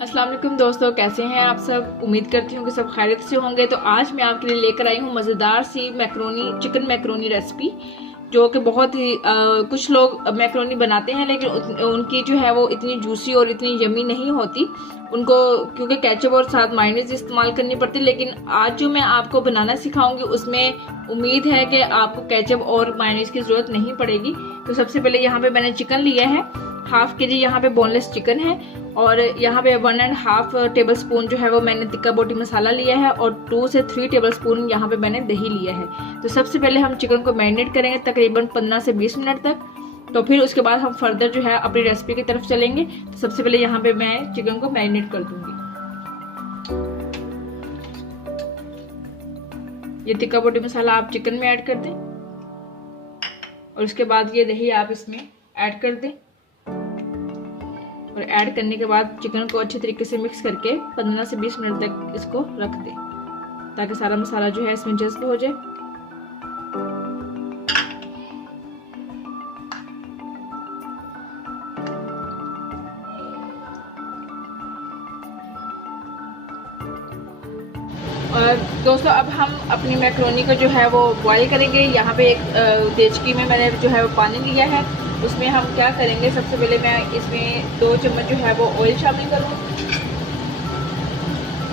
अस्सलाम वालेकुम दोस्तों, कैसे हैं आप सब। उम्मीद करती हूँ कि सब खैरियत से होंगे। तो आज मैं आपके लिए लेकर आई हूँ मज़ेदार सी चिकन मैक्रोनी रेसिपी, जो कि बहुत ही कुछ लोग मैक्रोनी बनाते हैं लेकिन उनकी जो है वो इतनी जूसी और इतनी यमी नहीं होती उनको, क्योंकि केचप और साथ मायोनीज इस्तेमाल करनी पड़ती है। लेकिन आज जो मैं आपको बनाना सिखाऊंगी उसमें उम्मीद है कि आपको केचप और मायोनीज की ज़रूरत नहीं पड़ेगी। तो सबसे पहले यहाँ पे मैंने चिकन लिया है, हाफ के जी यहाँ पे बोनलेस चिकन है, और यहाँ पे 1.5 टेबल स्पून जो है वो मैंने टिक्का बोटी मसाला लिया है, और 2 से 3 टेबल स्पून यहाँ पे मैंने दही लिया है। तो सबसे पहले हम चिकन को मैरिनेट करेंगे तकरीबन 15 से 20 मिनट तक। तो फिर उसके बाद हम फर्दर जो है अपनी रेसिपी की तरफ चलेंगे। तो सबसे पहले यहाँ पे मैं चिकन को मैरिनेट कर दूंगी। ये टिक्का बोटी मसाला आप चिकन में ऐड कर दें, और उसके बाद ये दही आप इसमें ऐड कर दें, और ऐड करने के बाद चिकन को अच्छे तरीके से मिक्स करके 15 से 20 मिनट तक इसको रख दें ताकि सारा मसाला जो है इसमें जज्ब हो जाए। और दोस्तों अब हम अपनी मैक्रोनी को जो है वो बॉईल करेंगे। यहाँ पे एक देचकी में मैंने जो है वो पानी लिया है, उसमें हम क्या करेंगे, सबसे पहले मैं इसमें 2 चम्मच जो है वो ऑयल शामिल करूँ।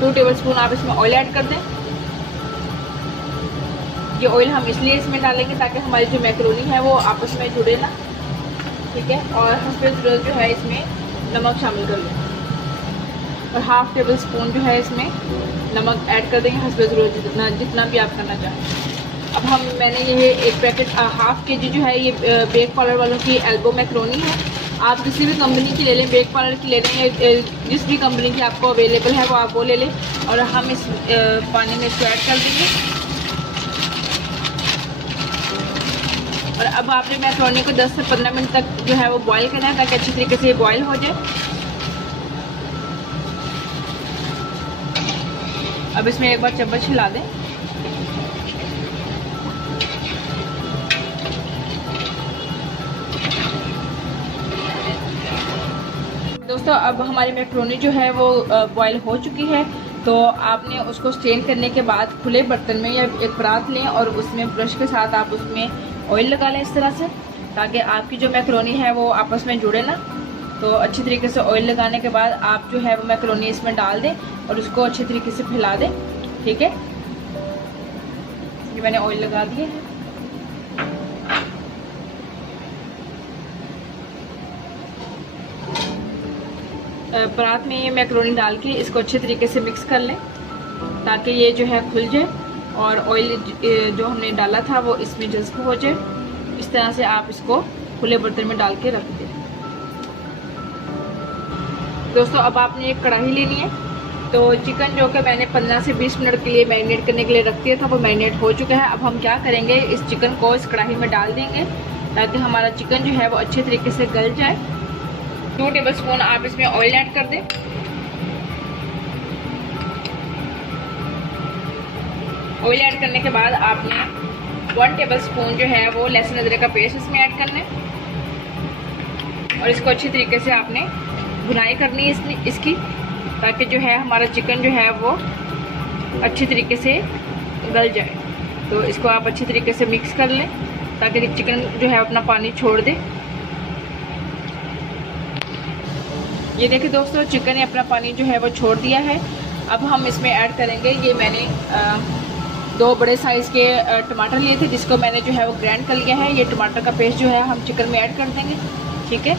2 टेबल स्पून आप इसमें ऑयल ऐड कर दें। ये ऑयल हम इसलिए इसमें डालेंगे ताकि हमारी जो मैक्रोनी है वो आपस में जुड़े ना, ठीक है। और हस्बे ज़रूरत जो है इसमें नमक शामिल कर लें, और हाफ टेबल स्पून जो है इसमें नमक ऐड कर देंगे हस्बे ज़रूरत जितना भी आप करना चाहें। अब मैंने ये एक पैकेट हाफ के जी जो है ये बेक पार्लर वालों की एल्बो मैक्रोनी है। आप किसी भी कंपनी की ले लें, बेक पार्लर की ले लें, जिस भी कंपनी की आपको अवेलेबल है वो आप वो ले लें। और हम इस पानी में इसको ऐड कर देंगे। और अब आपने मैक्रोनी को 10 से 15 मिनट तक जो है वो बॉईल करना है ताकि अच्छी तरीके से ये बॉईल हो जाए। अब इसमें एक बार चम्मच हिला दें। दोस्तों अब हमारी मैक्रोनी जो है वो बॉईल हो चुकी है। तो आपने उसको स्ट्रेन करने के बाद खुले बर्तन में या एक परात लें, और उसमें ब्रश के साथ आप उसमें ऑयल लगा लें इस तरह से, ताकि आपकी जो मैक्रोनी है वो आपस में जुड़े ना। तो अच्छी तरीके से ऑयल लगाने के बाद आप जो है वो मैक्रोनी इसमें डाल दें और उसको अच्छी तरीके से फैला दें, ठीक है। ये मैंने ऑयल लगा दिया है। परात में ये मैक्रोनी डाल के इसको अच्छे तरीके से मिक्स कर लें ताकि ये जो है खुल जाए और ऑयल जो हमने डाला था वो इसमें जज्ब हो जाए। इस तरह से आप इसको खुले बर्तन में डाल के रख दें। दोस्तों अब आपने एक कढ़ाई लेनी है। तो चिकन जो कि मैंने 15 से 20 मिनट के लिए मैरिनेट करने के लिए रख दिया था वो मैरिनेट हो चुका है। अब हम क्या करेंगे, इस चिकन को इस कढ़ाई में डाल देंगे ताकि हमारा चिकन जो है वो अच्छे तरीके से गल जाए। 2 टेबल स्पून आप इसमें ऑयल ऐड कर दें। ऑयल ऐड करने के बाद आपने 1 टेबल स्पून जो है वो लहसुन अदरक का पेस्ट इसमें ऐड करना है, और इसको अच्छी तरीके से आपने भुनाई करनी है इसकी, ताकि जो है हमारा चिकन जो है वो अच्छी तरीके से गल जाए। तो इसको आप अच्छी तरीके से मिक्स कर लें ताकि चिकन जो है अपना पानी छोड़ दे। ये देखिए दोस्तों, चिकन ने अपना पानी जो है वो छोड़ दिया है। अब हम इसमें ऐड करेंगे, ये मैंने 2 बड़े साइज़ के टमाटर लिए थे जिसको मैंने जो है वो ग्राइंड कर लिया है। ये टमाटर का पेस्ट जो है हम चिकन में ऐड कर देंगे, ठीक है।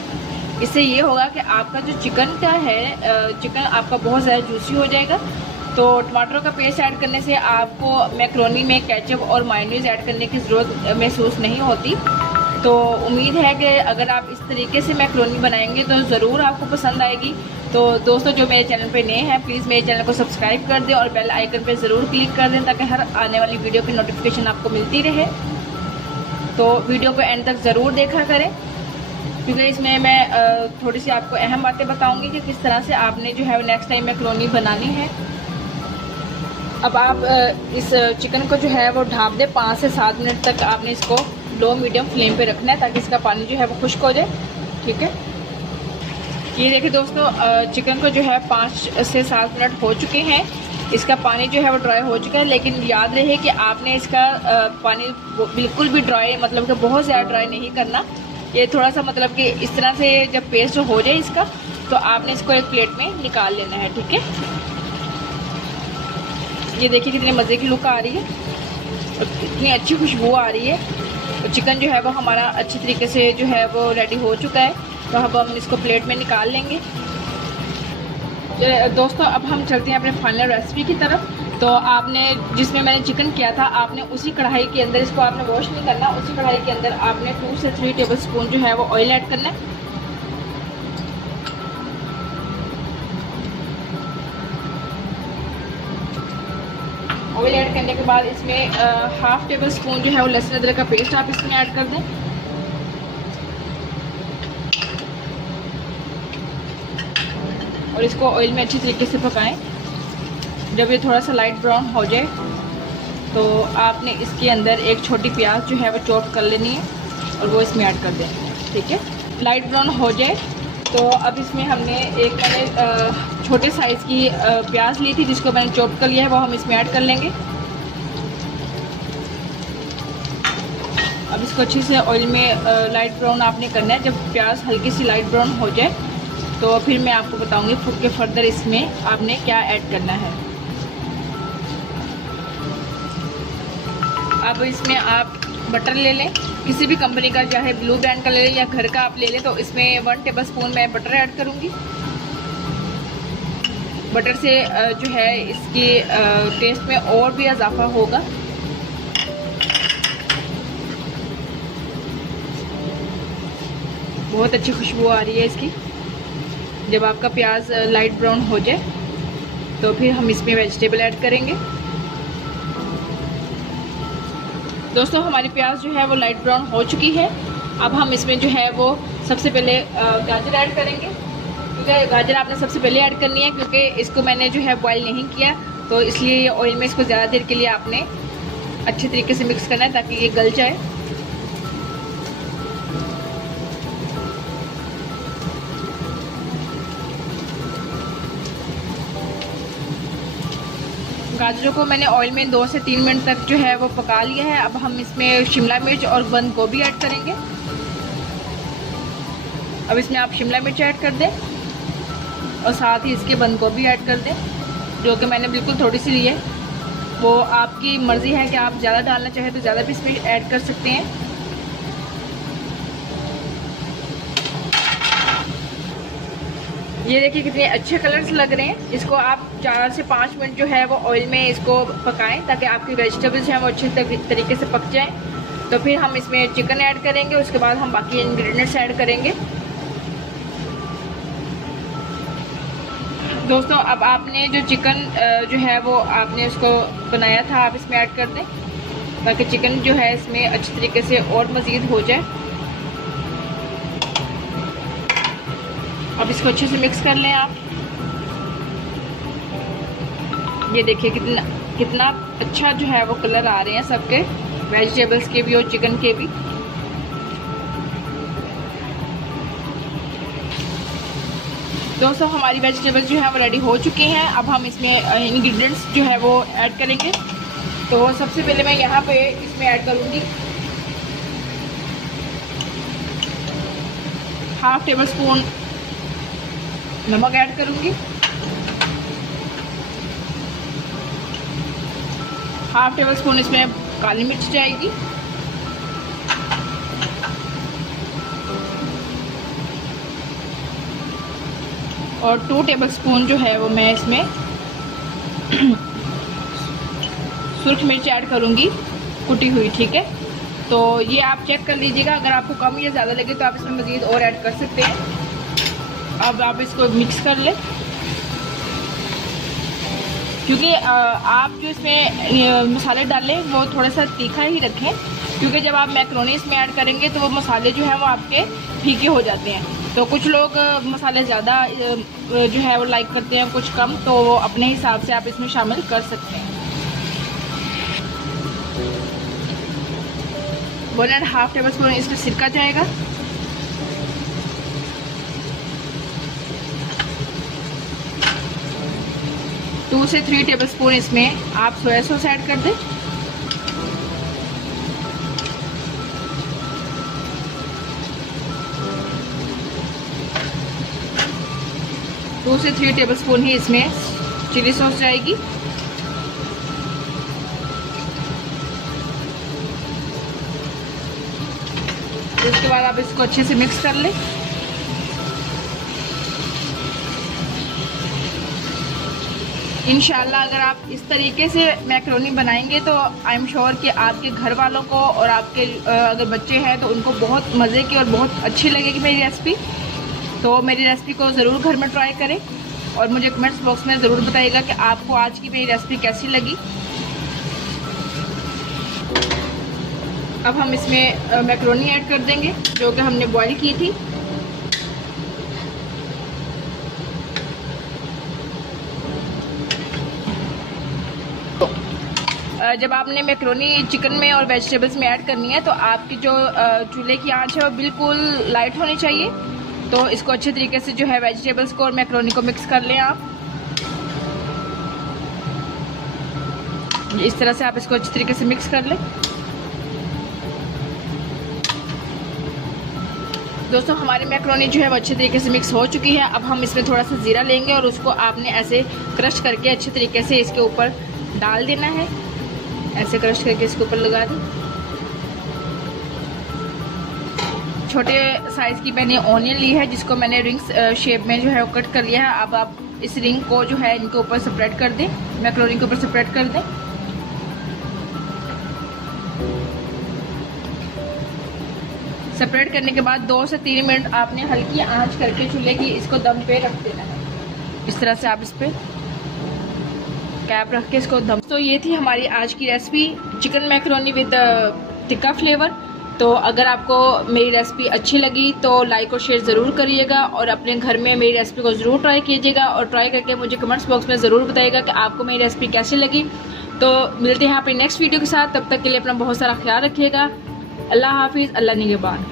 इससे ये होगा कि आपका जो चिकन का है, चिकन आपका बहुत ज़्यादा जूसी हो जाएगा। तो टमाटरों का पेस्ट ऐड करने से आपको मैक्रोनी में केचप और मायोनीज ऐड करने की ज़रूरत महसूस नहीं होती। तो उम्मीद है कि अगर आप इस तरीके से मैक्रोनी बनाएंगे तो ज़रूर आपको पसंद आएगी। तो दोस्तों जो मेरे चैनल पे नए हैं प्लीज़ मेरे चैनल को सब्सक्राइब कर दें और बेल आइकन पे ज़रूर क्लिक कर दें ताकि हर आने वाली वीडियो की नोटिफिकेशन आपको मिलती रहे। तो वीडियो को एंड तक ज़रूर देखा करें, क्योंकि इसमें मैं थोड़ी सी आपको अहम बातें बताऊंगी कि किस तरह से आपने जो है नेक्स्ट टाइम मैक्रोनी बनानी है। अब आप इस चिकन को जो है वो ढाँप दें। 5 से 7 मिनट तक आपने इसको लो मीडियम फ्लेम पे रखना है ताकि इसका पानी जो है वो खुश्क हो जाए, ठीक है। ये देखिए दोस्तों, चिकन को जो है 5 से 7 मिनट हो चुके हैं। इसका पानी जो है वो ड्राई हो चुका है, लेकिन याद रहे कि आपने इसका पानी बिल्कुल भी ड्राई, मतलब कि बहुत ज़्यादा ड्राई नहीं करना। ये थोड़ा सा मतलब कि इस तरह से जब पेस्ट हो जाए इसका, तो आपने इसको एक प्लेट में निकाल लेना है, ठीक है। ये देखिए कितनी मज़े की लुक आ रही है और कितनी अच्छी खुशबू आ रही है। तो चिकन जो है वो हमारा अच्छी तरीके से जो है वो रेडी हो चुका है। तो अब हम इसको प्लेट में निकाल लेंगे। दोस्तों अब हम चलते हैं अपने फाइनल रेसिपी की तरफ। तो आपने जिसमें मैंने चिकन किया था, आपने उसी कढ़ाई के अंदर, इसको आपने वॉश नहीं करना, उसी कढ़ाई के अंदर आपने 2 से 3 टेबलस्पून जो है वो ऑयल ऐड करना है। ऑयल ऐड करने के बाद इसमें 1/2 टेबलस्पून जो है वो लहसुन अदरक का पेस्ट आप इसमें ऐड कर दें। और इसको ऑयल में अच्छी तरीके से पकाएं। जब ये थोड़ा सा लाइट ब्राउन हो जाए तो आपने इसके अंदर एक छोटी प्याज जो है वो चॉप कर लेनी है और वो इसमें ऐड कर दें, ठीक है। लाइट ब्राउन हो जाए तो अब इसमें हमने मैंने छोटे साइज़ की प्याज ली थी, जिसको मैंने चॉप कर लिया है, वो हम इसमें ऐड कर लेंगे। अब इसको अच्छे से ऑयल में लाइट ब्राउन आपने करना है। जब प्याज हल्की सी लाइट ब्राउन हो जाए तो फिर मैं आपको बताऊंगी कि फर्दर इसमें आपने क्या ऐड करना है। अब इसमें आप बटर ले लें, किसी भी कंपनी का, चाहे ब्लू ब्रांड का ले लें या घर का आप ले लें। तो इसमें 1 टेबलस्पून मैं बटर ऐड करूंगी। बटर से जो है इसकी टेस्ट में और भी इजाफा होगा। बहुत अच्छी खुशबू आ रही है इसकी। जब आपका प्याज लाइट ब्राउन हो जाए तो फिर हम इसमें वेजिटेबल ऐड करेंगे। दोस्तों हमारी प्याज जो है वो लाइट ब्राउन हो चुकी है। अब हम इसमें जो है वो सबसे पहले गाजर ऐड करेंगे, क्योंकि गाजर आपने सबसे पहले ऐड करनी है, क्योंकि इसको मैंने जो है बॉईल नहीं किया, तो इसलिए ऑयल में इसको ज़्यादा देर के लिए आपने अच्छे तरीके से मिक्स करना है ताकि ये गल जाए। गाजरों को मैंने ऑयल में 2 से 3 मिनट तक जो है वो पका लिया है। अब हम इसमें शिमला मिर्च और बंद गोभी ऐड करेंगे। अब इसमें आप शिमला मिर्च ऐड कर दें और साथ ही इसके बंद गोभी ऐड कर दें, जो कि मैंने बिल्कुल थोड़ी सी ली है। वो आपकी मर्ज़ी है कि आप ज़्यादा डालना चाहें तो ज़्यादा भी इसमें ऐड कर सकते हैं। ये देखिए कितने अच्छे कलर्स लग रहे हैं। इसको आप 4 से 5 मिनट जो है वो ऑयल में इसको पकाएं ताकि आपकी वेजिटेबल्स हैं वो अच्छे तरीके से पक जाएं। तो फिर हम इसमें चिकन ऐड करेंगे, उसके बाद हम बाकी इंग्रेडिएंट्स ऐड करेंगे। दोस्तों अब आपने जो चिकन जो है वो आपने उसको बनाया था, आप इसमें ऐड कर दें ताकि चिकन जो है इसमें अच्छी तरीके से और मज़ीद हो जाए। अब इसको अच्छे से मिक्स कर लें आप। ये देखिए कितना अच्छा जो है वो कलर आ रहे हैं सबके, वेजिटेबल्स के भी और चिकन के भी। दोस्तों हमारी वेजिटेबल्स जो है वो रेडी हो चुके हैं। अब हम इसमें इंग्रेडिएंट्स जो है वो ऐड करेंगे। तो सबसे पहले मैं यहाँ पे इसमें ऐड करूँगी 1/2 टेबलस्पून नमक ऐड करूँगी, 1/2 टेबलस्पून इसमें काली मिर्च जाएगी, और 2 टेबलस्पून जो है वो मैं इसमें सुर्ख मिर्च ऐड करूँगी कुटी हुई, ठीक है। तो ये आप चेक कर लीजिएगा, अगर आपको कम या ज़्यादा लगे तो आप इसमें मज़ीद और ऐड कर सकते हैं। अब आप इसको मिक्स कर लें, क्योंकि आप जो इसमें मसाले डालें वो थोड़ा सा तीखा ही रखें, क्योंकि जब आप मैक्रोनी इसमें ऐड करेंगे तो वो मसाले जो हैं वो आपके फीके हो जाते हैं। तो कुछ लोग मसाले ज़्यादा जो है वो लाइक करते हैं, कुछ कम, तो वो अपने हिसाब से आप इसमें शामिल कर सकते हैं। 1.5 टेबलस्पून इसमें सिरका जाएगा, 2 से 3 टेबलस्पून इसमें आप सोया सॉस ऐड कर दें। टू से 3 टेबलस्पून ही इसमें चिली सॉस जाएगी। उसके बाद आप इसको अच्छे से मिक्स कर लें। इंशाल्लाह अगर आप इस तरीके से मैकरोनी बनाएंगे तो आई एम श्योर कि आपके घर वालों को और आपके अगर बच्चे हैं तो उनको बहुत मज़े की और बहुत अच्छी लगेगी मेरी रेसिपी। तो मेरी रेसिपी को ज़रूर घर में ट्राई करें और मुझे कमेंट्स बॉक्स में ज़रूर बताइएगा कि आपको आज की मेरी रेसिपी कैसी लगी। अब हम इसमें मैकरोनी ऐड कर देंगे जो कि हमने बॉईल की थी। जब आपने मैकरोनी चिकन में और वेजिटेबल्स में ऐड करनी है तो आपकी जो चूल्हे की आंच है वो बिल्कुल लाइट होनी चाहिए। तो इसको अच्छे तरीके से जो है वेजिटेबल्स को और मैकरोनी को मिक्स कर लें आप। इस तरह से आप इसको अच्छे तरीके से मिक्स कर लें। दोस्तों हमारी मैकरोनी जो है वो अच्छे तरीके से मिक्स हो चुकी है। अब हम इसमें थोड़ा सा ज़ीरा लेंगे और उसको आपने ऐसे क्रश करके अच्छे तरीके से इसके ऊपर डाल देना है। ऐसे क्रश करके इसके ऊपर लगा दें। छोटे साइज़ की मैंने ऑनियन ली है जिसको मैंने रिंग्स शेप में जो है वो कट कर लिया है। अब आप इस रिंग को जो है इनके ऊपर स्प्रेड कर दें, मैकरोनी के ऊपर स्प्रेड कर दें। स्प्रेड करने के बाद 2 से 3 मिनट आपने हल्की आंच करके चूल्हे की इसको दम पे रख देना है। इस तरह से आप इस पर कैप रख के इसको दम। तो ये थी हमारी आज की recipe chicken macaroni with tikka flavour. तो अगर आपको मेरी रेसिपी अच्छी लगी तो लाइक और शेयर ज़रूर करिएगा और अपने घर में मेरी रेसिपी को ज़रूर ट्राई कीजिएगा और ट्राई करके मुझे कमेंट्स बॉक्स में ज़रूर बताइएगा कि आपको मेरी रेसिपी कैसी लगी। तो मिलते हैं अपनी नेक्स्ट वीडियो के साथ। तब तक के लिए अपना बहुत सारा ख्याल रखिएगा। अल्लाह हाफिज़, अल्लाह निगहबान।